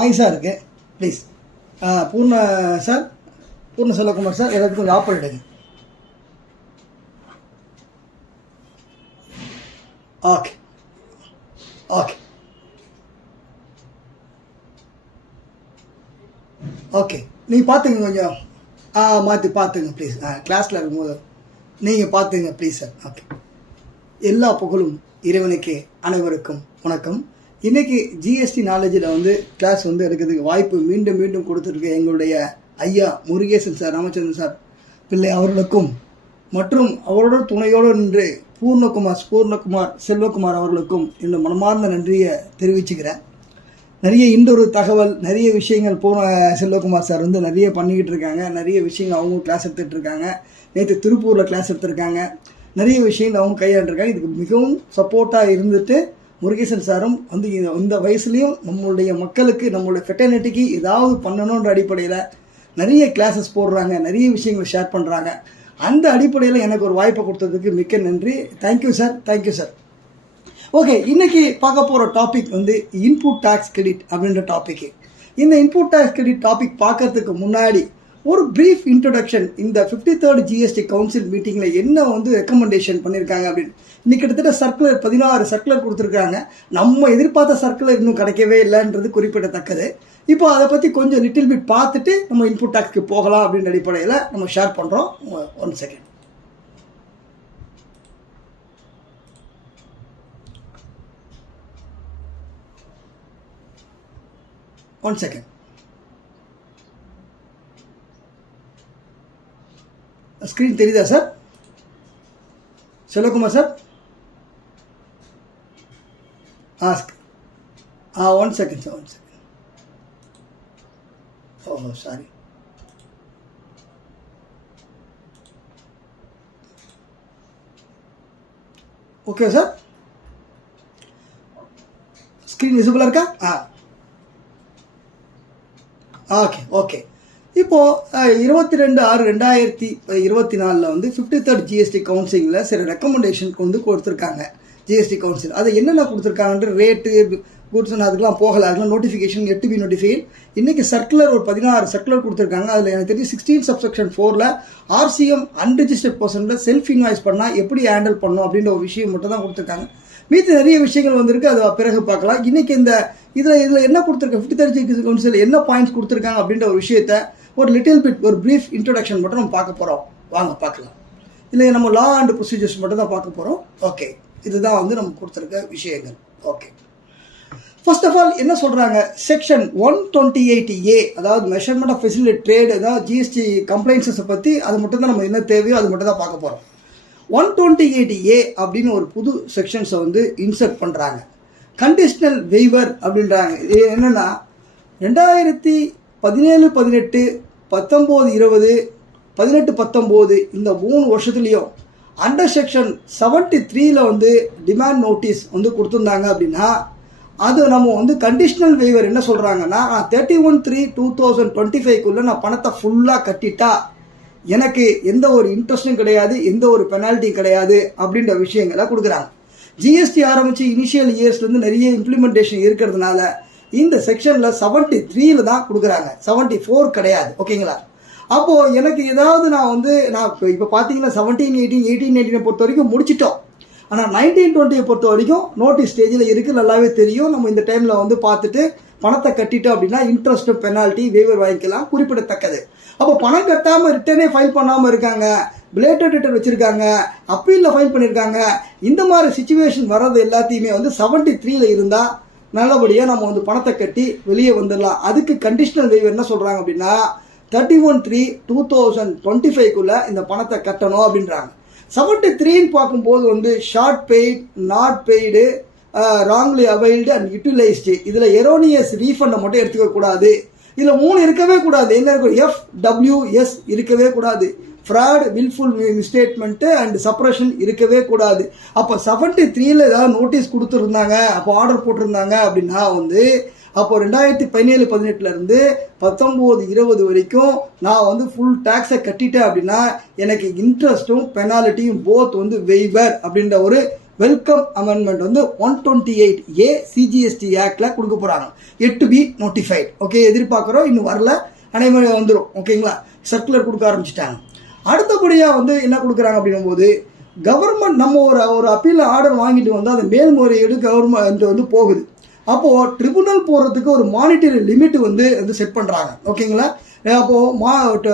நாய்ஸாக இருக்குது. ப்ளீஸ் பூர்ண சார், பூர்ண செல்வகுமார் சார், எல்லாத்துக்கும் கொஞ்சம் ஆஃப் பண்ணிடுங்க. ஓகே ஓகே ஓகே, நீங்கள் பார்த்துங்க கொஞ்சம். மாற்றி பார்த்துங்க ப்ளீஸ். கிளாஸில் இருக்கும்போது நீங்கள் பார்த்துங்க ப்ளீஸ் சார். ஓகே, எல்லா புகழும் இறைவனுக்கு, அனைவருக்கும் வணக்கம். இன்றைக்கி ஜிஎஸ்டி நாலேஜில் கிளாஸ் எடுக்கிறதுக்கு வாய்ப்பு மீண்டும் மீண்டும் கொடுத்துருக்க எங்களுடைய ஐயா முருகேசன் சார், ராமச்சந்திரன் சார் பிள்ளை அவர்களுக்கும் மற்றும் அவரோட துணையோடு நின்று பூர்ணகுமார் செல்வகுமார் அவர்களுக்கும் இந்த மனமார்ந்த நன்றியை தெரிவிச்சுக்கிறேன். நிறைய இன்னொரு தகவல், நிறைய விஷயங்கள் செல்வகுமார் சார் நிறைய பண்ணிக்கிட்டு இருக்காங்க. நிறைய விஷயங்கள் அவங்க கிளாஸ் எடுத்துகிட்டு இருக்காங்க. நேற்று திருப்பூரில் கிளாஸ் எடுத்திருக்காங்க. நிறைய விஷயங்கள் அவங்க கையாண்டிருக்காங்க. இதுக்கு மிகவும் சப்போர்ட்டாக இருந்துட்டு முருகேசன் சாரும் இந்த வயசுலேயும் நம்மளுடைய மக்களுக்கு, நம்மளுடைய ஃபெட்டர்னிட்டிக்கு ஏதாவது பண்ணணுன்ற அடிப்படையில் நிறைய கிளாஸஸ் போடுறாங்க, நிறைய விஷயங்களை ஷேர் பண்ணுறாங்க. அந்த அடிப்படையில் எனக்கு ஒரு வாய்ப்பை கொடுத்ததுக்கு மிக்க நன்றி. Thank you sir, thank you sir. Okay, இன்றைக்கி பார்க்க போகிற டாபிக் இன்புட் டேக்ஸ் கிரெடிட் அப்படின்ற டாப்பிக்கு. இந்த இன்புட் டேக்ஸ் கிரெடிட் டாபிக் பார்க்கறதுக்கு முன்னாடி ஒரு ப்ரீஃப் இன்ட்ரொடக்ஷன். இந்த 53rd ஜிஎஸ்டி கவுன்சில் மீட்டிங்கில் என்ன ரெக்கமெண்டேஷன் பண்ணியிருக்காங்க அப்படின்னு. இன்னைக்கு கிட்டத்தட்ட சர்க்குலர் 16 சர்க்குலர் கொடுத்துருக்காங்க. நம்ம எதிர்பார்த்த சர்க்குலர் இன்னும் கிடைக்கவே இல்லைன்றது குறிப்பிடத்தக்கது. இப்போ அதை பற்றி கொஞ்சம் லிட்டில் பிட் பார்த்துட்டு நம்ம இன்புட் டேக்ஸ்க்கு போகலாம் அப்படின்ற அடிப்படையில் நம்ம ஷேர் பண்ணுறோம். 1 செகண்ட். ஸ்க்ரீன் தெரியுதா சார்? Selvakumar sir? 1 second sir, 1 second. Oh sorry. Okay sir, screen விசிபிளாக இருக்கா? Okay okay. இப்போது 22/6/2024 53rd ஜிஎஸ்டி கவுன்சிலில் சில ரெக்கமெண்டேஷன் கொடுத்துருக்காங்க. ஜிஎஸ்டி கவுன்சில் அதை என்னென்ன கொடுத்துருக்காங்கன்ற ரேட்டு குட்ஸ் அதுக்கெலாம் போகலை. அதெல்லாம் நோட்டிஃபிகேஷன் 8B நோட்டிஃபிகேஷன். இன்றைக்கி சர்க்குலர் ஒரு 16 சர்க்குலர் கொடுத்துருக்காங்க. அதில் எனக்கு தெரிஞ்சு 16 சப்செக்ஷன் 4ல் RCM அன்ரிஜிஸ்டர்ட் பர்சனில் செல்ஃப் இன்வாய்ஸ் பண்ணால் எப்படி ஹேண்டில் பண்ணணும் அப்படின்ற ஒரு விஷயம் மட்டும் தான் கொடுத்துருக்காங்க. மீதி நிறைய விஷயங்கள் இருக்குது, அதை பிறகு பார்க்கலாம். இன்றைக்கி இதில் என்ன கொடுத்துருக்காங்க, 53rd ஜிஎஸ்டி கவுன்சில் என்ன பாயிண்ட்ஸ் கொடுத்துருக்காங்க அப்படின்ற ஒரு விஷயத்த ஒரு லிட்டில் பிட், ஒரு ப்ரீஃப் இன்ட்ரொடக்ஷன் மட்டும் நம்ம பார்க்க போகிறோம். வாங்க பார்க்கலாம். இல்லை நம்ம லா அண்ட் ப்ரொசீஜர்ஸ் மட்டும் தான் பார்க்க போகிறோம். ஓகே, இதுதான் நம்ம கொடுத்துருக்க விஷயங்கள். ஓகே, ஃபர்ஸ்ட் ஆஃப் ஆல் என்ன சொல்கிறாங்க, செக்ஷன் 128A, அதாவது மெஷர்மெண்ட் ஆஃப் ஃபெசிலிட்டி ட்ரேட், அதாவது ஜிஎஸ்டி கம்ப்ளைண்ட்ஸை பற்றி அது மட்டும் தான் நம்ம என்ன தேவையோ அது மட்டும் தான் பார்க்க போகிறோம். 128A அப்படின்னு ஒரு புது செக்ஷன்ஸை இன்சர்ட் பண்ணுறாங்க. கண்டிஷனல் வெய்வர் அப்படின்றாங்க. இது என்னென்னா 2017-18, 19-20, 18-19 இந்த 3 வருஷத்துலேயும் அண்டர் செக்ஷன் 73ல் டிமாண்ட் நோட்டீஸ் கொடுத்துருந்தாங்க அப்படின்னா அது நம்ம கண்டிஷனல் வெய்வர் என்ன சொல்கிறாங்கன்னா, 31/3/2025 நான் பணத்தை ஃபுல்லாக கட்டிட்டா எனக்கு எந்த ஒரு இன்ட்ரெஸ்ட்டும் கிடையாது, எந்த ஒரு பெனால்ட்டியும் கிடையாது அப்படின்ற விஷயங்களை கொடுக்குறாங்க. ஜிஎஸ்டி ஆரம்பித்து இனிஷியல் இயர்ஸ்லேருந்து நிறைய இம்ப்ளிமெண்டேஷன் இருக்கிறதுனால இந்த செக்ஷனில் 73ல் தான் கொடுக்குறாங்க, 74 கிடையாது. ஓகேங்களா? அப்போது எனக்கு ஏதாவது நான் இப்போ பார்த்தீங்கன்னா 17-18 பொறுத்த வரைக்கும் முடிச்சிட்டோம். ஆனால் 19-20 பொறுத்த வரைக்கும் நோட்டீஸ் ஸ்டேஜில் இருக்குது, நல்லாவே தெரியும். நம்ம இந்த டைமில் பார்த்துட்டு பணத்தை கட்டிட்டோம் அப்படின்னா இன்ட்ரெஸ்ட்டும் பெனால்ட்டி வேவர் வாங்கிக்கலாம், குறிப்பிடத்தக்கது. அப்போ பணம் கட்டாமல் ரிட்டர்னே ஃபைல் பண்ணாமல் இருக்காங்க, பிளேட்டட் ரிட்டர்ன் வச்சுருக்காங்க, அப்பீலில் ஃபைல் பண்ணியிருக்காங்க. இந்த மாதிரி சுச்சுவேஷன் வர்றது எல்லாத்தையுமே 73ல் இருந்தால் நல்லபடியாக நம்ம பணத்தை கட்டி வெளியே வந்துடலாம். அதுக்கு கண்டிஷனல் வெய்வர் என்ன சொல்கிறாங்க அப்படின்னா 31/3/2025 இந்த பணத்தை கட்டணும் அப்படின்றாங்க. 73ன்னு பார்க்கும்போது short paid, not paid, wrongly availed and utilised, இதில் எரோனியஸ் ரீஃபண்டை மட்டும் எடுத்துக்கக்கூடாது. இதில் 3 இருக்கவே கூடாது. என்ன இருக்கும், FWS இருக்கவே கூடாது. ஃப்ராட், வில்ஃபுல் மிஸ்டேட்மெண்ட்டு அண்ட் சப்ரஷன் இருக்கவே கூடாது. அப்போ 73ல் ஏதாவது நோட்டீஸ் கொடுத்துருந்தாங்க, அப்போ ஆர்டர் போட்டிருந்தாங்க அப்படின்னா அப்போ 2017-18 19-20 வரைக்கும் நான் ஃபுல் டேக்ஸை கட்டிட்டேன் அப்படின்னா எனக்கு இன்ட்ரெஸ்ட்டும் பெனாலிட்டியும் போத் வெய்வர் அப்படின்ற ஒரு வெல்கம் அமெண்ட்மெண்ட் வந்து 128A CGST ஆக்ட்ல கொடுக்க போறாங்க. எட் டு பி நோட்டிஃபைட். ஓகே, எதிர்பார்க்குறோம், இன்னும் வரல, அனைவரும் வந்துடும். ஓகேங்களா, சர்க்குலர் கொடுக்க ஆரம்பிச்சிட்டாங்க. அடுத்தபடியாக வந்து என்ன கொடுக்குறாங்க அப்படின்னும் போது, கவர்மெண்ட் நம்ம ஒரு அப்பீல் ஆர்டர் வாங்கிட்டு வந்து அந்த மேல்முறையீடு கவர்மெண்ட் வந்து போகுது. அப்போது ட்ரிபுனல் போகிறதுக்கு ஒரு மானிட்டரி லிமிட் வந்து செட் பண்ணுறாங்க. ஓகேங்களா, அப்போது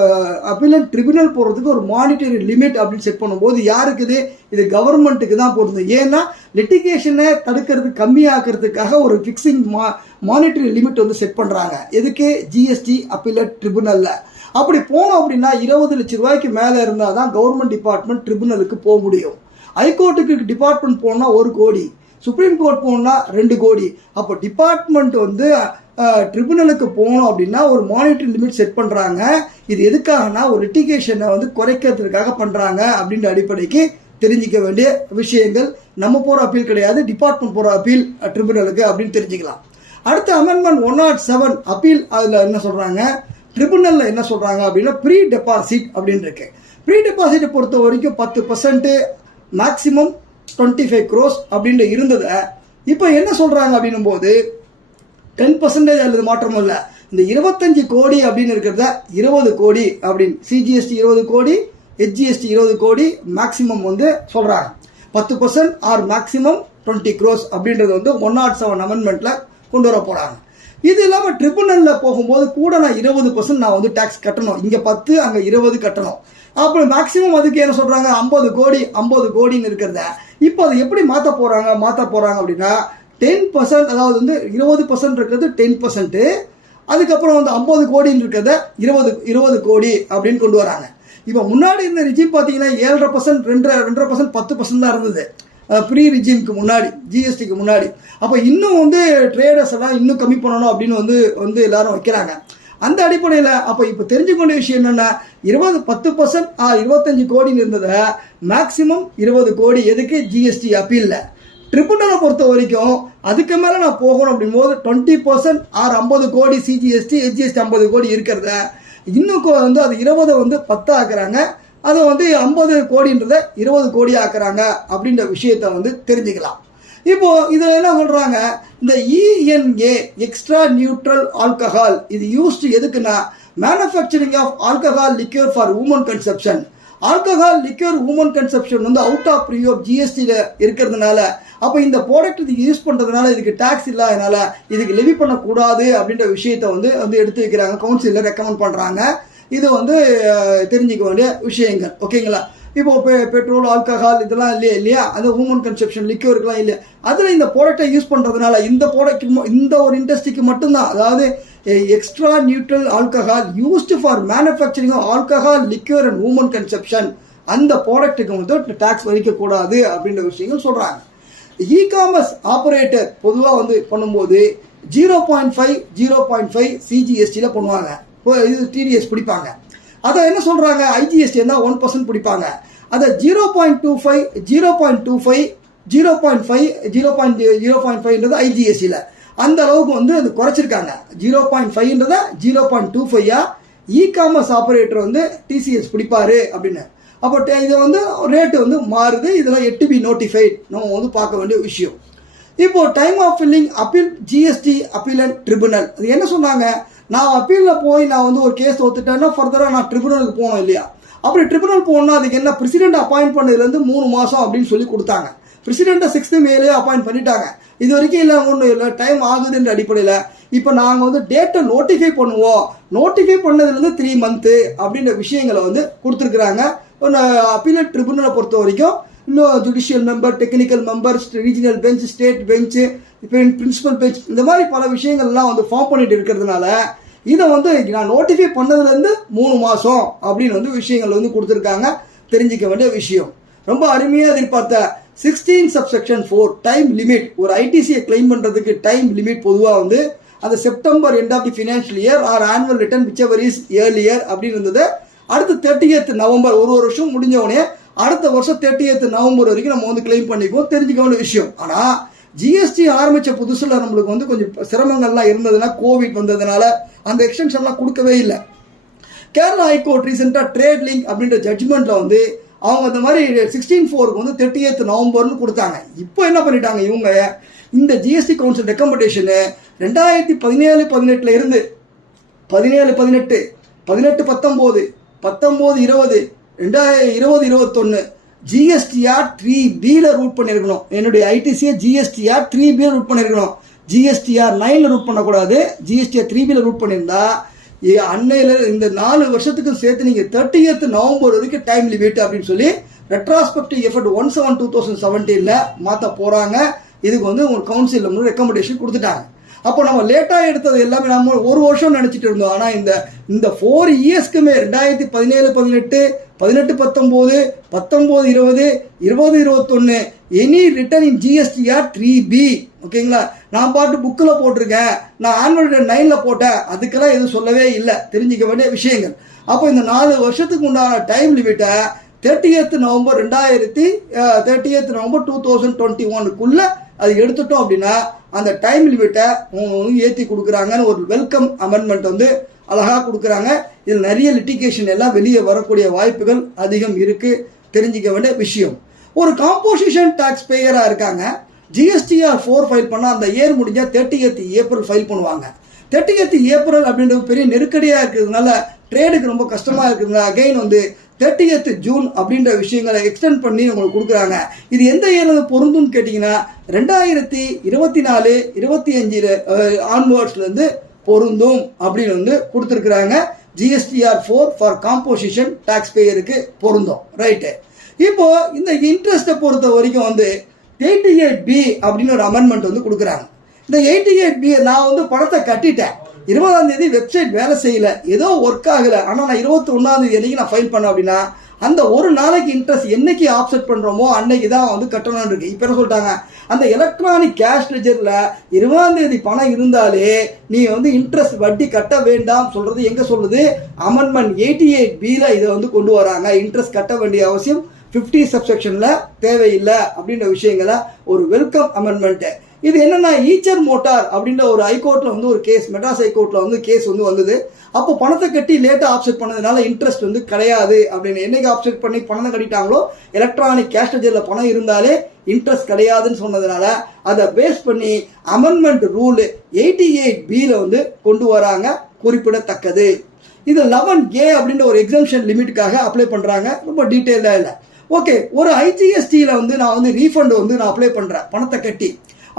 அப்பீலன்ட் ட்ரிபுனல் போகிறதுக்கு ஒரு மானிட்டரி லிமிட் அப்படின்னு செட் பண்ணும்போது யாருக்குது? இது கவர்மெண்ட்டுக்கு தான் போடுது. ஏன்னா லிட்டிகேஷனை தடுக்கிறது கம்மியாக்குறதுக்காக ஒரு ஃபிக்ஸிங் மானிட்டரி லிமிட் வந்து செட் பண்ணுறாங்க. எதுக்கு? ஜிஎஸ்டி அப்பீலன்ட் ட்ரிபுனலில். அப்படி போனோம் அப்படின்னா 20 லட்சம் ரூபாய்க்கு மேலே இருந்தால் தான் கவர்மெண்ட் டிபார்ட்மெண்ட் ட்ரிபுனலுக்கு போக முடியும். ஹைகோர்ட்டுக்கு டிபார்ட்மெண்ட் போனால் 1 கோடி, சுப்ரீம் கோர்ட் போனால் 2 கோடி. அப்போ டிபார்ட்மெண்ட் வந்து ட்ரிபுனலுக்கு போகணும் அப்படின்னா ஒரு மானிட்டரி லிமிட் செட் பண்ணுறாங்க. இது எதுக்காகனா ஒரு லிட்டிகேஷனை வந்து குறைக்கிறதுக்காக பண்ணுறாங்க அப்படின்ற அடிப்படைக்கு தெரிஞ்சிக்க வேண்டிய விஷயங்கள். நம்ம போகிற அப்பீல் கிடையாது, டிபார்ட்மெண்ட் போகிற அப்பீல் ட்ரிபுனலுக்கு அப்படின்னு தெரிஞ்சுக்கலாம். அடுத்த அமெண்ட்மெண்ட் 107 அப்பீல். அதில் என்ன சொல்கிறாங்க? ட்ரிபுனலில் என்ன சொல்கிறாங்க அப்படின்னா ப்ரீ டெபாசிட் அப்படின்னு இருக்கு. ப்ரீ டெபாசிட்டை பொறுத்த வரைக்கும் 10% மேக்சிமம் 25 crores அப்படின்ற இருந்தது. இப்போ என்ன சொல்கிறாங்க அப்படின்னும் போது 10% அல்லது மாற்றமும் இல்லை. இந்த 25 கோடி அப்படின்னு இருக்கிறத 20 கோடி அப்படின்னு, சிஜிஎஸ்டி 20 கோடி, ஹெச்ஜிஎஸ்டி 20 கோடி மேக்சிமம் வந்து சொல்கிறாங்க. 10% ஆர் மேக்சிமம் 20 crores அப்படின்றது வந்து 107 அமெண்ட்மெண்ட்ல கொண்டு வர போகிறாங்க. இது இல்லாமல் ட்ரிபுனலில் போகும்போது கூட நான் 20% நான் வந்து டேக்ஸ் கட்டணும். இங்கே 10 அங்கே 20 கட்டணும். அப்புறம் மேக்சிமம் அதுக்கு என்ன சொல்கிறாங்க? 50 கோடின்னு இருக்கிறத இப்போ அதை எப்படி மாற்ற போகிறாங்க அப்படின்னா 10%, அதாவது வந்து 20% இருக்கிறது 10%, அதுக்கப்புறம் வந்து 50 கோடின்னு இருக்கிறத 20 கோடி அப்படின்னு கொண்டு வராங்க. இப்போ முன்னாடி இருந்த ரிஜிம் பார்த்தீங்கன்னா 7.5%, 2.5%, 10% தான் இருந்தது ப்ரீ ரிஜிம்க்கு முன்னாடி, ஜிஎஸ்டிக்கு முன்னாடி. அப்போ இன்னும் வந்து ட்ரேடர்ஸ் எல்லாம் இன்னும் கம்மி பண்ணணும் அப்படின்னு வந்து எல்லாரும் வைக்கிறாங்க. அந்த அடிப்படையில் அப்போ இப்போ தெரிஞ்சுக்க வேண்டிய விஷயம் என்னென்னா 10% 25 கோடின்னு இருந்ததை மேக்சிமம் 20 கோடி. எதுக்கு? ஜிஎஸ்டி அப்பீலில். ட்ரிபுனலை பொறுத்த வரைக்கும் அதுக்கு மேலே நான் போகணும் அப்படின்போது 20% ஆர் 50 கோடி சிஜிஎஸ்டி, ஹெச்ஜிஎஸ்டி 50 கோடி இருக்கிறத இன்னும் வந்து அது 20 வந்து 10 ஆக்குறாங்க. அதை வந்து 50 கோடின்றத 20 கோடி ஆக்குறாங்க அப்படின்ற விஷயத்த வந்து தெரிஞ்சுக்கலாம். இப்போ இதில் என்ன சொல்கிறாங்க? இந்த ENA எக்ஸ்ட்ரா நியூட்ரல் ஆல்கஹால் இது யூஸ்டு எதுக்குன்னா manufacturing of alcohol liquor for human consumption. Alcohol liquor human consumption வந்து அவுட் ஆஃப் ப்ரீ ஆஃப் ஜிஎஸ்டியில் இருக்கிறதுனால, அப்போ இந்த ப்ராடக்ட் இதுக்கு யூஸ் பண்ணுறதுனால இதுக்கு டேக்ஸ் இல்லாதனால இதுக்கு லெவி பண்ணக்கூடாது அப்படின்ற விஷயத்தை வந்து எடுத்து வைக்கிறாங்க. கவுன்சிலில் ரெக்கமெண்ட் பண்ணுறாங்க. இது வந்து தெரிஞ்சிக்க வேண்டிய விஷயங்கள். ஓகேங்களா, இப்போ பெட்ரோல், ஆல்கஹால் இதெல்லாம் இல்லையா, அது ஹியூமன் கன்சப்ஷன் லிக்யூருக்குலாம் இல்லையா, அதில் இந்த ப்ராடக்டை யூஸ் பண்ணுறதுனால இந்த ப்ராடக்ட் இந்த ஒரு இண்டஸ்ட்ரிக்கு மட்டும்தான், அதாவது extra neutral alcohol used for manufacturing alcohol liqueur and human consumption, அந்த ப்ராடக்ட்டுக்கு வந்து டேக்ஸ் வரிக்கக்கூடாது அப்படின்ற விஷயங்கள் சொல்கிறாங்க. இ-காமர்ஸ் ஆப்ரேட்டர் பொதுவாக வந்து பண்ணும்போது 0.5 சிஜிஎஸ்டியில் பண்ணுவாங்க. இது டிடிஎஸ் பிடிப்பாங்க. அதை என்ன சொல்கிறாங்க? ஐஜிஎஸ்டி இருந்தால் 1% பிடிப்பாங்க. அதை 0.5 ஐஜிஎஸ்டியில் அந்த அளவுக்கு வந்து அது குறைச்சிருக்காங்க. 0.5 0.25 இ-காமர்ஸ் ஆப்ரேட்டர் வந்து டிசிஎஸ் பிடிப்பாரு அப்படின்னு. அப்போ இது வந்து ரேட்டு வந்து மாறுது. இதெல்லாம் எட் டு பி நோட்டிஃபைட் நம்ம வந்து பார்க்க வேண்டிய விஷயம். இப்போ time of filling appeal GST appellant tribunal அது என்ன சொன்னாங்க? நான் அப்பீலில் போய் நான் வந்து ஒரு கேஸ் ஒத்துட்டேன்னா ஃபர்தராக நான் ட்ரிபுனலுக்கு போகணும் இல்லையா? அப்படி ட்ரிபுனல் போகணும்னா அதுக்கு என்ன பிரசிடென்ட் அப்பாயிண்ட் பண்ணதுலேருந்து 3 மாதம் அப்படின்னு சொல்லி கொடுத்தாங்க. பிரசிடென்ட்டை 6th மேலே அப்பாயிண்ட் பண்ணிட்டாங்க. இது வரைக்கும் இல்லை, ஒன்றும் இல்லை, டைம் ஆகுதுன்ற அடிப்படையில் இப்போ நாங்கள் வந்து டேட்டை நோட்டிஃபை பண்ணுவோம். நோட்டிஃபை பண்ணதுலேருந்து 3 months அப்படின்ற விஷயங்களை வந்து கொடுத்துருக்குறாங்க. அப்பீலட் ட்ரிபுனலை பொறுத்த வரைக்கும் இன்னும் judicial member, technical member, regional bench, state bench, principal bench, இந்த மாதிரி பல விஷயங்கள்லாம் வந்து ஃபார்ம் பண்ணிட்டு இருக்கிறதுனால இதை வந்து நான் நோட்டிஃபை பண்ணதுலேருந்து 3 மாதம் அப்படின்னு வந்து விஷயங்கள் வந்து கொடுத்துருக்காங்க. தெரிஞ்சிக்க வேண்டிய விஷயம். ரொம்ப அருமையாக எதிர்பார்த்த 16 subsection 4 டைம் லிமிட். ஒரு ஐடிசியை கிளைம் பண்ணுறதுக்கு டைம் லிமிட் பொதுவாக வந்து அந்த September end of the financial year or annual return whichever is earlier அப்படின்னு இருந்தது. அடுத்து 30th நவம்பர், ஒரு வருஷம் முடிஞ்சவொடனே அடுத்த வருஷம் 30th நவம்பர் வரைக்கும் நம்ம வந்து கிளைம் பண்ணிக்குவோம். தெரிஞ்சுக்க வேண்டிய விஷயம். ஆனால் ஜிஎஸ்டி ஆரம்பித்த புதுசில் நம்மளுக்கு வந்து கொஞ்சம் சிரமங்கள்லாம் இருந்ததுன்னா கோவிட் வந்ததுனால அந்த எக்ஸ்டென்ஷன்லாம் கொடுக்கவே இல்லை. கேரளா ஹைகோர்ட் ரீசெண்டாக ட்ரேட் லிங்க் அப்படின்ற ஜட்ஜ்மெண்ட்டில் வந்து அவங்க இந்த மாதிரி 16/4 வந்து 30th நவம்பர்னு கொடுத்தாங்க. இப்போ என்ன பண்ணிட்டாங்க இவங்க, இந்த ஜிஎஸ்டி கவுன்சில் ரெக்கமெண்டேஷனு 2017-18 இருந்து 17-18, 18-19, 19-20, 2020-21 ஜிஎஸ்டிஆர் 3Bல ரூட் பண்ணியிருக்கணும். என்னுடைய ஐடிசியை ஜிஎஸ்டிஆர் 3Bல ரூட் பண்ணியிருக்கணும். ஜிஎஸ்டிஆர் 9ல ரூட் பண்ணக்கூடாது. ஜிஎஸ்டிஆர் 3Bல ரூட் பண்ணியிருந்தா அன்னையில இந்த 4 வருஷத்துக்கும் சேர்த்து நீங்கள் 30th நவம்பர் வரைக்கும் டைம் லிமிட் அப்படின்னு சொல்லி ரெட்ராஸ்பெக்டிவ் எஃபர்ட் 17/2017 மாற்ற போகிறாங்க. இதுக்கு வந்து உங்களுக்கு கவுன்சில் வந்து ரெக்கமெண்டேஷன் கொடுத்துட்டாங்க. அப்போ நம்ம லேட்டாக எடுத்தது எல்லாமே நம்ம ஒரு வருஷம் நினச்சிட்டு இருந்தோம். ஆனால் இந்த 4 இயர்ஸ்க்குமே 2017-18, 18-19, 19-20, 20-21 எனி ரிட்டர்ன் இன் ஜிஎஸ்டிஆர் 3B. ஓகேங்களா, நான் பாட்டு புக்கில் போட்டிருக்கேன், நான் ஆனுவல் ரிட்டர்ன் 9ல் போட்டேன், அதுக்கெல்லாம் எதுவும் சொல்லவே இல்லை. தெரிஞ்சிக்க வேண்டிய விஷயங்கள். அப்போ இந்த 4 வருஷத்துக்கு உண்டான டைம் லிமிட்டை 30th நவம்பர் 2021 அது எடுத்துட்டோம் அப்படின்னா அந்த டைம் லிமிட்டை ஏற்றி கொடுக்குறாங்கன்னு ஒரு வெல்கம் அமெண்ட்மெண்ட் வந்து அழகாக கொடுக்குறாங்க. இதில் நிறைய லிட்டிகேஷன் எல்லாம் வெளியே வரக்கூடிய வாய்ப்புகள் அதிகம் இருக்குது. தெரிஞ்சிக்க வேண்டிய விஷயம். ஒரு காம்போசிஷன் டாக்ஸ் பேயராக இருக்காங்க. ஜிஎஸ்டிஆர் 4 ஃபைல் பண்ணால் அந்த இயர் முடிஞ்சால் 30th ஏப்ரல் ஃபைல் பண்ணுவாங்க. 30th ஏப்ரல் அப்படின்றது பெரிய நெருக்கடியாக இருக்கிறதுனால ட்ரேடுக்கு ரொம்ப கஷ்டமாக இருக்கிறதுனால அகைன் வந்து 30th ஜூன் அப்படின்ற விஷயங்களை எக்ஸ்டெண்ட் பண்ணி உங்களுக்கு கொடுக்குறாங்க. இது எந்த இயர்ல பொருந்தும்னு கேட்டிங்கன்னா 2024-25 ஆன்வர்ட்ஸ்லேருந்து பொருந்தும் அப்படின்னு வந்து கொடுத்துருக்குறாங்க. ஜிஎஸ்டிஆர் 4 ஃபார் காம்போசிஷன் டாக்ஸ் பேயருக்கு பொருந்தும். ரைட்டு. இப்போ இந்த இன்ட்ரெஸ்ட்டை பொறுத்த வரைக்கும் வந்து 88B அப்படின்னு ஒரு அமெண்ட்மெண்ட் வந்து கொடுக்குறாங்க. இந்த 88B நான் வந்து பணத்தை கட்டிட்டேன், 20ஆம் தேதி வெப்சைட் வேலை செய்யல, ஏதோ ஒர்க் ஆகலை, ஆனால் நான் 21ஆம் தேதி அன்னைக்கு நான் ஃபைல் பண்ணேன் அப்படின்னா அந்த ஒரு நாளைக்கு இன்ட்ரெஸ்ட் என்னைக்கு ஆப்செட் பண்ணுறோமோ அன்னைக்கு தான் வந்து கட்டணும்னு இருக்கு. இப்போ என்ன சொல்லிட்டாங்க, அந்த எலக்ட்ரானிக் கேஷ் லெஜரில் 20ஆம் தேதி பணம் இருந்தாலே நீ வந்து இன்ட்ரெஸ்ட் வட்டி கட்ட வேண்டாம் சொல்றது எங்க சொல்லுது, அமெண்ட்மெண்ட் 88Bல இதை வந்து கொண்டு வராங்க. இன்ட்ரெஸ்ட் கட்ட வேண்டிய அவசியம் 50 சப்செக்ஷன்ல தேவையில்லை அப்படின்ற விஷயங்களை ஒரு வெல்கம் அமெண்ட்மெண்ட். இது என்னன்னா ஈச்சர் மோட்டார் அப்படின்ற ஒரு ஹைகோர்ட்ல வந்து ஒரு கேஸ், மெட்ராஸ் ஹைகோர்ட்ல வந்து கேஸ் வந்து வந்தது. அப்போ பணத்தை கட்டி லேட்டா ஆப்செட் பண்ணதுனால இன்ட்ரெஸ்ட் வந்து கிடையாது அப்படின்னு. என்னைக்கு ஆப்செட் பண்ணி பணம் கட்டிட்டாங்களோ எலக்ட்ரானிக் கேஷ் லெஜர்ல பணம் இருந்தாலே இன்ட்ரெஸ்ட் கிடையாதுன்னு சொன்னதுனால அதை பேஸ் பண்ணி அமெண்ட்மெண்ட் ரூல் 88Bல வந்து கொண்டு வராங்க, குறிப்பிடத்தக்கது. இது 11A அப்படின்ற ஒரு எக்ஸம்ஷன் லிமிட்டுக்காக அப்ளை பண்றாங்க. ரொம்ப டீட்டெயிலா இல்லை. ஓகே, ஒரு ஐஜிஎஸ்டியில் வந்து நான் வந்து ரீஃபண்ட் வந்து நான் அப்ளை பண்ணுறேன் பணத்தை கட்டி.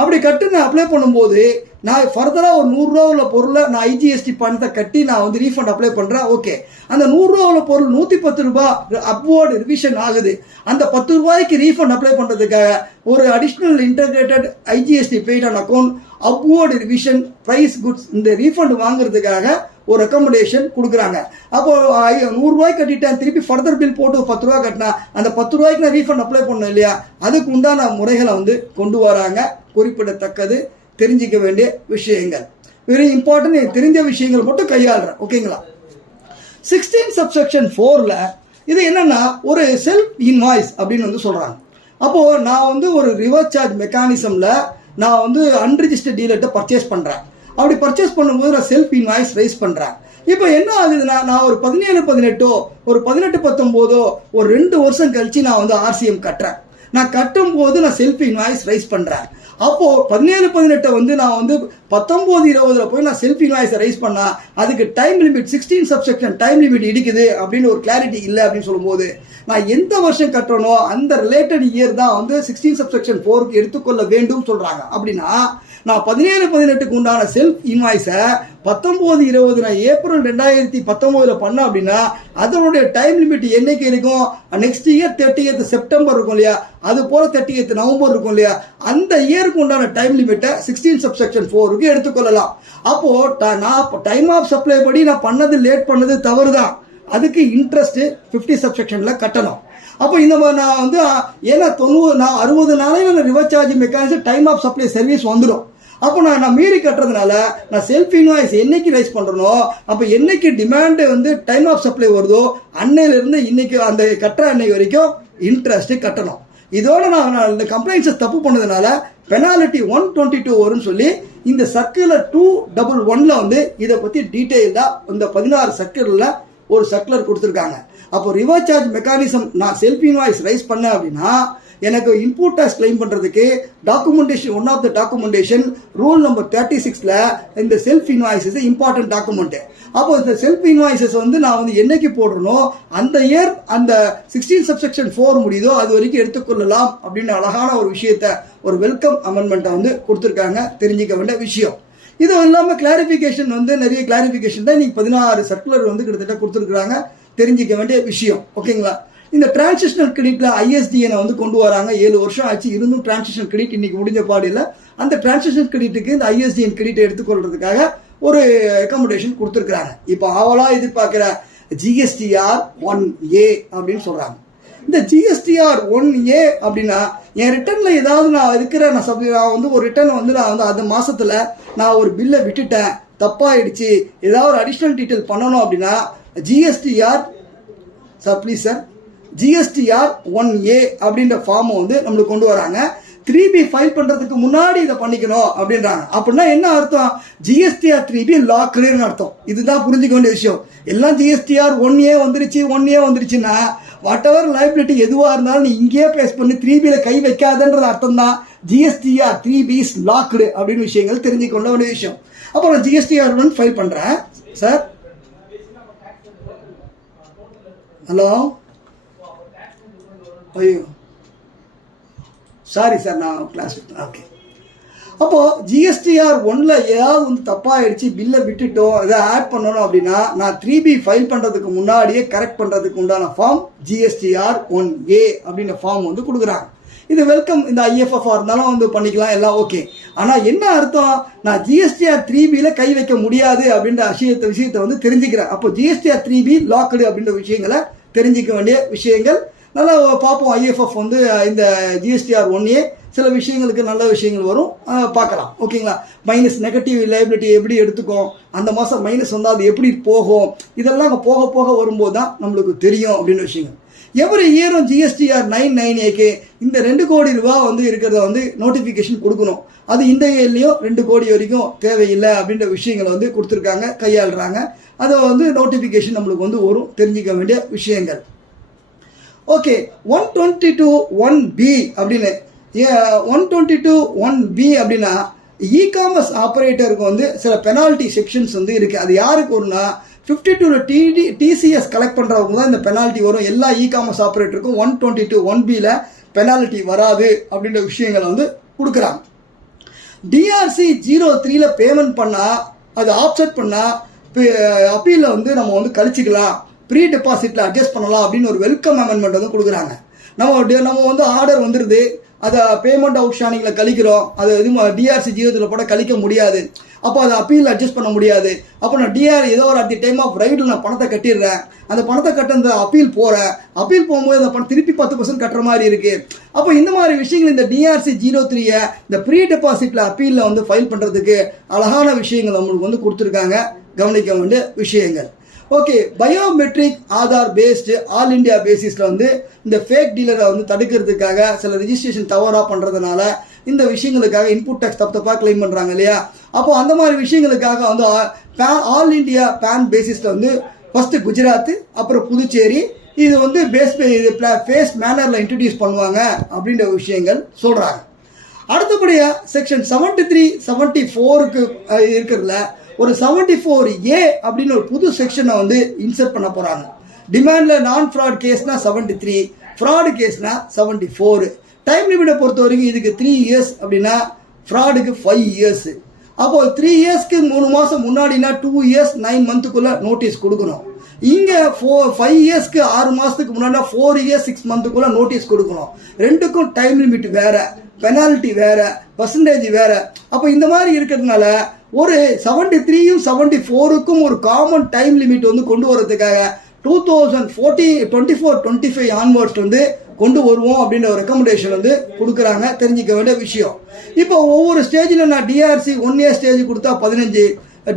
அப்படி கட்டி நான் அப்ளை பண்ணும்போது நான் ஃபர்தராக ஒரு 100 ரூபா உள்ள பொருளை நான் ஐஜிஎஸ்டி பணத்தை கட்டி நான் வந்து ரீஃபண்ட் அப்ளை பண்ணுறேன். ஓகே, அந்த 100 ரூபா உள்ள பொருள் 110 ரூபாய் அப்வர்டு ரிவிஷன் ஆகுது. அந்த 10 ரூபாய்க்கு ரீஃபண்ட் அப்ளை பண்ணுறதுக்காக ஒரு additional integrated IGST paid on account upward revision price goods இந்த ரீஃபண்ட் வாங்குறதுக்காக ஒரு ரெக்கமெண்டேஷன் கொடுக்குறாங்க. அப்போ 100 ரூபாய்க்கு கட்டிட்டேன், திருப்பி ஃபர்தர் பில் போட்டு 10 ரூபா கட்டினா அந்த 10 ரூபாய்க்கு நான் ரீஃபண்ட் அப்ளை பண்ணேன் இல்லையா, அதுக்கு உண்டான முறைகளை வந்து கொண்டு வராங்க. குறிப்பிடத்தக்கது, தெரிஞ்சிக்க வேண்டிய விஷயங்கள். வெரி இம்பார்ட்டன்ட், தெரிஞ்ச விஷயங்கள் மட்டும் கையாளுறேன். ஓகேங்களா. 16 சப்செக்ஷன் 4ல இது என்னன்னா ஒரு செல்ஃப் இன்வாய்ஸ் அப்படின்னு வந்து சொல்றாங்க. அப்போ நான் வந்து ஒரு ரிவர்ஸ் சார்ஜ் மெக்கானிசம்ல நான் வந்து அன்ரிஜிஸ்டர்ட் டீலர்கிட்ட பர்ச்சேஸ் பண்றேன். அப்படி பர்ச்சேஸ் பண்ணும்போது நான் செல்ஃப் இன்வாய்ஸ் ரைஸ் பண்றேன். இப்போ என்ன ஆகுதுன்னா நான் ஒரு 17-18 ஒரு 18-19 ஒரு 2 வருஷம் கழிச்சு நான் வந்து ஆர்சிஎம் கட்டுறேன். நான் கட்டும் போது நான் செல்ஃப் இன்வாய்ஸ் ரைஸ் பண்றேன். அப்போ 17-18 வந்து நான் வந்து 19-20 போய் நான் செல்ஃப் இன்வாய்ஸ் ரைஸ் பண்ணா அதுக்கு time limit 16 subsection time limit இடிக்குது அப்படின்னு ஒரு கிளாரிட்டி இல்லை அப்படின்னு சொல்லும்போது நான் எந்த வருஷம் கட்டுறனோ அந்த ரிலேட்டட் இயர் தான் வந்து 16 சப்செக்ஷன் 4க்கு எடுத்துக்கொள்ள வேண்டும் சொல்றாங்க. அப்படின்னா நான் 17-18க்கு உண்டான செல்ஃப் இன்வாய்ஸை 19-20 நான் ஏப்ரல் 2019 பண்ண அப்படின்னா அதனுடைய டைம் லிமிட் என்னைக்கு இருக்கும், நெக்ஸ்ட் இயர் 30th செப்டம்பர் இருக்கும் இல்லையா, அது போல 30th நவம்பர் இருக்கும் இல்லையா, அந்த இயருக்கு உண்டான டைம் லிமிட்டை 16 சப்செக்ஷன் 4க்கு எடுத்துக்கொள்ளலாம். அப்போ நான் டைம் ஆஃப் சப்ளை படி நான் பண்ணது லேட் பண்ணது தவறு தான், அதுக்கு இன்ட்ரெஸ்ட் 50 சப்செக்ஷன்ல கட்டணும். அப்போ இந்த மாதிரி நான் வந்து ஏன்னா 60 நாளையில reverse charge mechanism time of supply service வந்துடும். அப்போ நான் மீறி கட்டுறதுனால நான் செல்ஃப் இன்வாய்ஸ் என்னைக்கு ரைஸ் பண்றனோ அப்போ என்னைக்கு டிமாண்ட் வந்து டைம் ஆஃப் சப்ளை வருதோ அன்னையிலிருந்து இன்னைக்கு அந்த கட்டுற அன்னை வரைக்கும் இன்ட்ரெஸ்ட் கட்டணும். இதோட நான் இந்த கம்ப்ளைண்ட்ஸஸ் தப்பு பண்ணதுனால பெனாலிட்டி 122 வரும்னு சொல்லி இந்த சர்க்குலர் 211ல வந்து இதை பத்தி டீட்டெயில்டா இந்த 16 சர்க்குலர்ல ஒரு சர்க்குலர் கொடுத்துருக்காங்க. அப்போ ரிவர்ஸ் சார்ஜ் மெக்கானிசம் நான் செல்ஃப் இன்வாய்ஸ் ரைஸ் பண்ணேன் அப்படின்னா எனக்கு இன்புட் டேக்ஸ் கிளைம் பண்ணுறதுக்கு documentation one of the documentation rule number 36ல் இந்த செல்ஃப் இன்வாய்ஸஸ் இம்பார்ட்டன்ட் டாக்குமெண்ட்டு. அப்போ இந்த செல்ஃப் இன்வாய்ஸஸ் வந்து நான் வந்து என்னைக்கு போடுறனோ அந்த இயர் அந்த 16 சப்செக்ஷன் 4 முடியுதோ அது வரைக்கும் எடுத்துக்கொள்ளலாம் அப்படின்னு அழகான ஒரு விஷயத்த ஒரு வெல்கம் அமெண்ட்மெண்ட்டை வந்து கொடுத்துருக்காங்க. தெரிஞ்சிக்க வேண்டிய விஷயம். இது இல்லாமல் கிளாரிஃபிகேஷன் வந்து நிறைய கிளாரிஃபிகேஷன் தான் இன்னைக்கு 16 சர்க்குலர் வந்து கிட்டத்தட்ட கொடுத்துருக்குறாங்க. தெரிஞ்சிக்க வேண்டிய விஷயம். ஓகேங்களா? இந்த டிரான்சிஷனல் கிரெடிட்ல ஐஎஸ்டிஎனை வந்து கொண்டு வராங்க. 7 வருஷம் ஆச்சு, இருந்தும் டிரான்சிஷனல் கிரெடிட் இன்னைக்கு முடிஞ்ச பாடு இல்லை. அந்த டிரான்சிஷனல் கிரெடிட்டுக்கு இந்த ஐஎஸ்டிஎன் கிரெடிட்டை எடுத்துக்கொள்றதுக்காக ஒரு ரெக்கமெண்டேஷன் கொடுத்துருக்காங்க. இப்போ அவளா எதிர்பார்க்கிற ஜிஎஸ்டிஆர் 1A அப்படின்னு சொல்றாங்க. இந்த ஜிஎஸ்டிஆர் 1A அப்படின்னா என் ரிட்டர்ன்ல ஏதாவது நான் இருக்கிற நான் வந்து ஒரு ரிட்டர்ன் வந்து நான் வந்து அந்த மாசத்துல நான் ஒரு பில்லை விட்டுட்டேன், தப்பாயிடுச்சு, ஏதாவது ஒரு அடிஷ்னல் டீட்டெயில் பண்ணணும் அப்படின்னா GSTR please sir GSTR 1A அப்படின்ற ஃபார்மை வந்து நம்மளுக்கு கொண்டு வராங்க. 3B ஃபைல் பண்ணுறதுக்கு முன்னாடி இதை பண்ணிக்கணும் அப்படின்றாங்க. அப்படின்னா என்ன அர்த்தம்? ஜிஎஸ்டிஆர் 3B லாக்குன்னு அர்த்தம். இதுதான் புரிஞ்சுக்க வேண்டிய விஷயம். எல்லாம் ஜிஎஸ்டிஆர் 1A வந்துருச்சுன்னா வாட் எவர் லைபிலிட்டி எதுவாக இருந்தாலும் நீ இங்கேயே பேஸ் பண்ணி 3Bயில் கை வைக்காதுன்றது அர்த்தம் தான். ஜிஎஸ்டிஆர் 3B இஸ் லாக்டு அப்படின்னு விஷயங்கள் தெரிஞ்சுக்கொள்ள வேண்டிய விஷயம். அப்போ நான் ஜிஎஸ்டிஆர் 1 ஃபைல் பண்ணுறேன் சார். ஹலோ, ஐயோ சாரி சார், நான் கிளாஸ் விட்டேன். ஓகே, அப்போது ஜிஎஸ்டிஆர் 1ல் ஏதாவது வந்து தப்பாகிடுச்சு, பில்லை விட்டுட்டோம், இதை ஆட் பண்ணணும் அப்படின்னா நான் 3B ஃபைல் பண்ணுறதுக்கு முன்னாடியே கரெக்ட் பண்ணுறதுக்கு உண்டான ஃபார்ம் ஜிஎஸ்டிஆர் 1A அப்படின்ற ஃபார்ம் வந்து கொடுக்குறாங்க. இது வெல்கம். இந்த ஐஎஃப்எஃப்ஆ இருந்தாலும் வந்து பண்ணிக்கலாம், எல்லாம் ஓகே. ஆனால் என்ன அர்த்தம்? நான் ஜிஎஸ்டிஆர் 3Bயில் கை வைக்க முடியாது அப்படின்ற விஷயத்தை வந்து தெரிஞ்சுக்கிறேன். அப்போ ஜிஎஸ்டிஆர் 3B லாக்டு அப்படின்ற விஷயங்களை தெரிஞ்சிக்க வேண்டிய விஷயங்கள். நல்லா பார்ப்போம். ஐஎஃப்எஃப் வந்து இந்த ஜிஎஸ்டிஆர் 1A சில விஷயங்களுக்கு நல்ல விஷயங்கள் வரும், பார்க்கலாம். ஓகேங்களா? மைனஸ் நெகட்டிவ் லைபிலிட்டி எப்படி எடுத்துக்கும், அந்த மாதம் மைனஸ் வந்தால் அது எப்படி போகும், இதெல்லாம் போக போக வரும்போது தான் நம்மளுக்கு தெரியும் அப்படின்னு விஷயங்கள். எவ்ரி இயரும் ஜிஎஸ்டிஆர் 99Aக்கு இந்த 2 கோடி ரூபா வந்து இருக்கிறத வந்து நோட்டிஃபிகேஷன் கொடுக்கணும். அது இந்த இயர்லேயும் 2 கோடி வரைக்கும் தேவையில்லை அப்படின்ற விஷயங்களை வந்து கொடுத்துருக்காங்க, கையாளுறாங்க. அதை வந்து நோட்டிஃபிகேஷன் நம்மளுக்கு வந்து வரும். தெரிஞ்சிக்க வேண்டிய விஷயங்கள். ஓகே, 122(1)B அப்படின்னு 122(1)B அப்படின்னா இ-காமர்ஸ் ஆப்ரேட்டருக்கு வந்து சில பெனால்ட்டி செக்ஷன்ஸ் வந்து இருக்குது. அது யாருக்கு வரும்னா 52 டிசிஎஸ் கலெக்ட் பண்ணுறவங்க தான் இந்த பெனால்ட்டி வரும். எல்லா இ-காமர்ஸ் ஆப்ரேட்டருக்கும் 122(1)Bயில் பெனால்ட்டி வராது அப்படின்ற விஷயங்களை வந்து கொடுக்குறாங்க. டிஆர்சி 03ல் பேமெண்ட் பண்ணால் அது ஆப்செட் பண்ணால் அப்பீலில் வந்து நம்ம வந்து கழிச்சிக்கலாம், ப்ரீ டெபாசிட்டில் அட்ஜஸ்ட் பண்ணலாம் அப்படின்னு ஒரு வெல்கம் அமெண்ட்மெண்ட் வந்து கொடுக்குறாங்க. நம்ம வந்து ஆர்டர் வந்துடுது, அதை பேமெண்ட் அவுட் ஸ்டாண்டிங்கில் கழிக்கிறோம், அது எதுவும் டிஆர்சி 03 போட கழிக்க முடியாது. அப்போ அதை அப்பீல் அட்ஜஸ்ட் பண்ண முடியாது. அப்போ நான் டிஆர் ஏதோ ஒரு அட் தி டைம் ஆஃப் ரைடில் நான் பணத்தை கட்டிடுறேன். அந்த பணத்தை கட்ட அந்த அப்பீல் போகிறேன். அப்பீல் போகும்போது அந்த பணம் திருப்பி 10% கட்டுற மாதிரி இருக்குது. அப்போ இந்த மாதிரி விஷயங்கள் இந்த டிஆர்சி 03 இந்த ப்ரீ டெபாசிட்டில் அப்பீலில் வந்து ஃபைல் பண்ணுறதுக்கு அழகான விஷயங்கள் நம்மளுக்கு வந்து கொடுத்துருக்காங்க. கவனிக்க வேண்டிய விஷயங்கள். Okay, biometric Aadhaar based all India பேசிஸில் வந்து இந்த ஃபேக் டீலரை வந்து தடுக்கிறதுக்காக சில ரெஜிஸ்ட்ரேஷன் தவறாக பண்ணுறதுனால இந்த விஷயங்களுக்காக இன்புட் டேக்ஸ் தப்பாக கிளைம் பண்ணுறாங்க இல்லையா? அப்போ அந்த மாதிரி விஷயங்களுக்காக வந்து ஆல் இண்டியா பேன் பேசிஸில் வந்து ஃபஸ்ட்டு குஜராத், அப்புறம் புதுச்சேரி, இது வந்து ஃபேஸ் மேனரில் இன்ட்ரடியூஸ் பண்ணுவாங்க அப்படின்ற விஷயங்கள் சொல்கிறாங்க. அடுத்தபடியாக செக்ஷன் 73, 74க்கு இருக்கிறதுல ஒரு 74A அப்படின்னு ஒரு புது செக்ஷனை வந்து இன்சர்ட் பண்ண போகிறாங்க. டிமாண்டில் நான் ஃப்ராட் கேஸ்னா 73, ஃப்ராடு கேஸ்னா 74. டைம் லிமிட்டை பொறுத்த வரைக்கும் இதுக்கு 3 இயர்ஸ் அப்படின்னா ஃப்ராடுக்கு 5 இயர்ஸ். அப்போது 3 இயர்ஸ்க்கு 3 மாதம் முன்னாடினா 2 இயர்ஸ் 9 மந்த்துக்குள்ளே நோட்டீஸ் கொடுக்கணும். இங்கே 5 இயர்ஸ்க்கு 6 மாதத்துக்கு முன்னாடி 4 இயர்ஸ் 6 மந்த்துக்குள்ளே நோட்டீஸ் கொடுக்கணும். ரெண்டுக்கும் டைம் லிமிட் வேறு, பெனால்ட்டி வேறு, பர்சன்டேஜ் வேறு. அப்போ இந்த மாதிரி இருக்கிறதுனால ஒரு 73யும் 74க்கும் ஒரு காமன் டைம் லிமிட் வந்து கொண்டு வரதுக்காக 2024-25 ஆன்வர்ட்ஸ் வந்து கொண்டு வருவோம் அப்படின்ற ஒரு ரெக்கமெண்டேஷன் வந்து கொடுக்குறாங்க. தெரிஞ்சிக்க வேண்டிய விஷயம். இப்போ ஒவ்வொரு ஸ்டேஜில் நான் டிஆர்சி 1A ஸ்டேஜ் கொடுத்தா 15,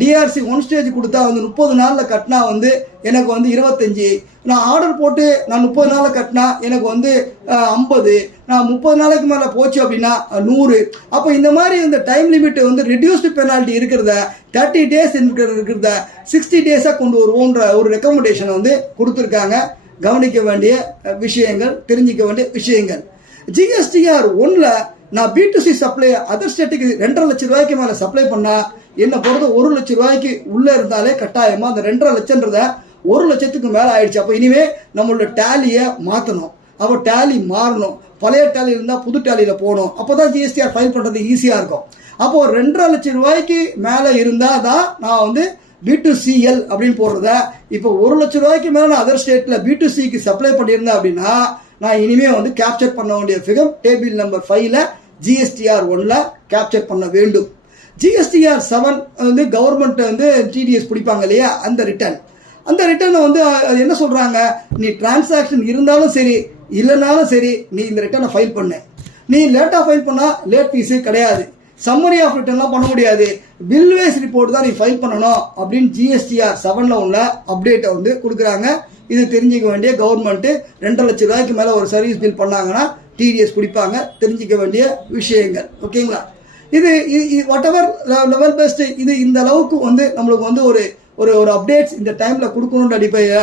டிஆர்சி 1 ஸ்டேஜ் கொடுத்தா வந்து 30 நாளில் கட்டினா வந்து எனக்கு வந்து 25, நான் ஆர்டர் போட்டு நான் 30 நாளில் கட்டினா எனக்கு வந்து 50, நான் 30 நாளைக்கு மேலே போச்சு அப்படின்னா 100. அப்போ இந்த மாதிரி இந்த டைம் லிமிட் வந்து ரெடியூஸ்டு பெனால்ட்டி இருக்கிறத 30 டேஸ் இருக்கிறத 60 டேஸாக கொண்டு வருவோன்ற ஒரு ரெக்கமெண்டேஷனை வந்து கொடுத்துருக்காங்க. கவனிக்க வேண்டிய விஷயங்கள், தெரிஞ்சிக்க வேண்டிய விஷயங்கள். GSTR 1ல நான் B2C சப்ளை அதர் ஸ்டேட்டுக்கு 2.5 லட்சம் ரூபாய்க்கு மேலே சப்ளை பண்ணால் என்ன பொறுத்த 1 லட்சம் ரூபாய்க்கு உள்ளே இருந்தாலே கட்டாயமாக அந்த 2.5 லட்சம்ன்றத 1 லட்சத்துக்கு மேலே ஆயிடுச்சு. அப்போ இனிமேல் நம்மளோட டேலியை மாற்றணும். அப்போ டேலி மாறணும். பழைய டேலி இருந்தால் புது டேலியில் போகணும். அப்போ தான் GSTR ஃபைல் பண்ணுறது ஈஸியாக இருக்கும். அப்போது 2.5 லட்சம் ரூபாய்க்கு மேலே இருந்தால் தான் நான் வந்து B2CL அப்படின்னு போடுறத இப்போ 1 லட்சம் ரூபாய்க்கு மேலே நான் அதர் ஸ்டேட்டில் B2Cக்கு சப்ளை பண்ணியிருந்தேன் அப்படின்னா நான் இனிமேல் வந்து கேப்சர் பண்ண வேண்டிய ஃபிகர் டேபிள் நம்பர் 5ல் GSTR 1ல கேப்சர் பண்ண வேண்டும். GSTR 7 வந்து கவர்மெண்ட் வந்து TDS பிடிப்பாங்க இல்லையா, அந்த ரிட்டர்னை வந்து என்ன சொல்கிறாங்க, நீ டிரான்சாக்ஷன் இருந்தாலும் சரி இல்லைனாலும் சரி நீ இந்த ரிட்டர்னை ஃபைல் பண்ணு. நீ லேட்டாக ஃபைல் பண்ணால் லேட் ஃபீஸு கிடையாது. சம்மரி ஆஃப் ரிட்டர்ன்லாம் பண்ண முடியாது. பில் வைஸ் ரிப்போர்ட் தான் நீ ஃபைல் பண்ணணும் அப்படின்னு GSTR 7ல் உள்ள அப்டேட்டை வந்து கொடுக்குறாங்க. இது தெரிஞ்சிக்க வேண்டிய கவர்மெண்ட்டு 2.5 லட்சம் ரூபாய்க்கு மேலே ஒரு சர்வீஸ் பில் பண்ணாங்கன்னா TDS பிடிப்பாங்க. தெரிஞ்சிக்க வேண்டிய விஷயங்கள். ஓகேங்களா? இது வாட் எவர் லெவல் பெஸ்ட் இது இந்த அளவுக்கு வந்து நம்மளுக்கு வந்து ஒரு ஒரு அப்டேட்ஸ் இந்த டைமில் கொடுக்கணுன்ற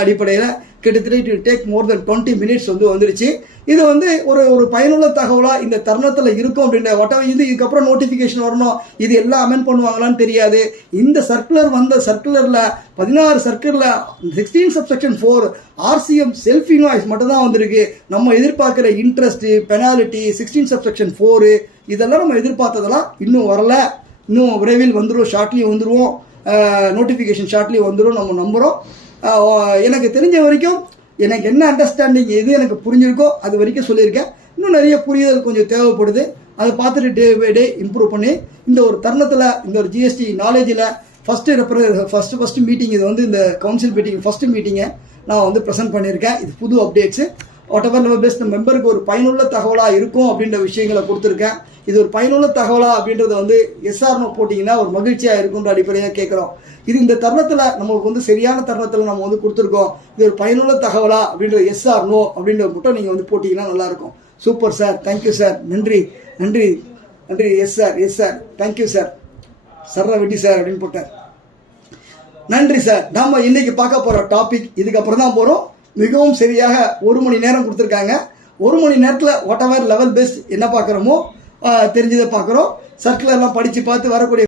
அடிப்படையில் கிட்டத்தட்ட it take more then 20 minutes வந்து வந்துருச்சு. இது வந்து ஒரு பயனுள்ள தகவலாக இந்த தருணத்தில் இருக்கும் அப்படின்ற வாட்டவர் இதுக்கப்புறம் நோட்டிஃபிகேஷன் வரணும். இது எல்லாம் அமெண்ட் பண்ணுவாங்களான்னு தெரியாது. இந்த சர்க்குலர் வந்த சர்க்குலரில் 16 சர்க்குலரில் 16 சப்செக்ஷன் 4 RCM செல்ஃப் இன்வாய்ஸ் மட்டும் தான் வந்திருக்கு. நம்ம எதிர்பார்க்குற இன்ட்ரெஸ்ட்டு, பெனாலிட்டி, 16 சப்செக்ஷன் 4 இதெல்லாம் நம்ம எதிர்பார்த்ததெல்லாம் இன்னும் வரல. இன்னும் விரைவில் வந்துடும். ஷார்ட்லி வந்துடுவோம். நோட்டிஃபிகேஷன் ஷார்ட்லி வந்துடும் நம்ம நம்புகிறோம். எனக்கு தெரிஞ்ச வரைக்கும் எனக்கு என்ன அண்டர்ஸ்டாண்டிங் எது எனக்கு புரிஞ்சிருக்கோ அது வரைக்கும் சொல்லியிருக்கேன். இன்னும் நிறைய புரிதல் கொஞ்சம் தேவைப்படுது. அதை பார்த்துட்டு டே பை டே இம்ப்ரூவ் பண்ணி இந்த ஒரு தருணத்தில் இந்த ஒரு GST நாலேஜில் ஃபஸ்ட்டு மீட்டிங் இது வந்து இந்த கவுன்சில் மீட்டிங் ஃபஸ்ட்டு மீட்டிங்கை நான் வந்து ப்ரெசென்ட் பண்ணியிருக்கேன். இது புது updates whatever level best மெம்பருக்கு ஒரு பயனுள்ள தகவலாக இருக்கும் அப்படின்ற விஷயங்களை கொடுத்துருக்கேன். இது ஒரு பயனுள்ள தகவலா அப்படின்றத வந்து SRNO போட்டிங்கன்னா ஒரு மகிழ்ச்சியாக இருக்குன்ற அடிப்படையாக கேட்குறோம். இது இந்த தருணத்தில் நம்மளுக்கு வந்து சரியான தருணத்தில் நம்ம வந்து கொடுத்துருக்கோம். இது ஒரு பயனுள்ள தகவலா அப்படின்ற SRNO அப்படின்ற மட்டும் நீங்கள் வந்து போட்டிங்கன்னா நல்லாயிருக்கும். சூப்பர் சார், தேங்க்யூ சார், நன்றி நன்றி நன்றி. எஸ் சார் தேங்க்யூ சார், சர்ரா வெட்டி சார் அப்படின்னு போட்டார். நன்றி சார். நம்ம இன்னைக்கு பார்க்க போகிற டாபிக் இதுக்கப்புறம் தான் போகிறோம். மிகவும் சரியாக 1 மணி நேரம் கொடுத்துருக்காங்க. 1 மணி நேரத்தில் வாட் எவர் லெவல் பெஸ்ட் என்ன பார்க்குறோமோ தெரிஞ்சதை பார்க்குறோம். சர்க்குலர்லாம் படித்து பார்த்து வரக்கூடிய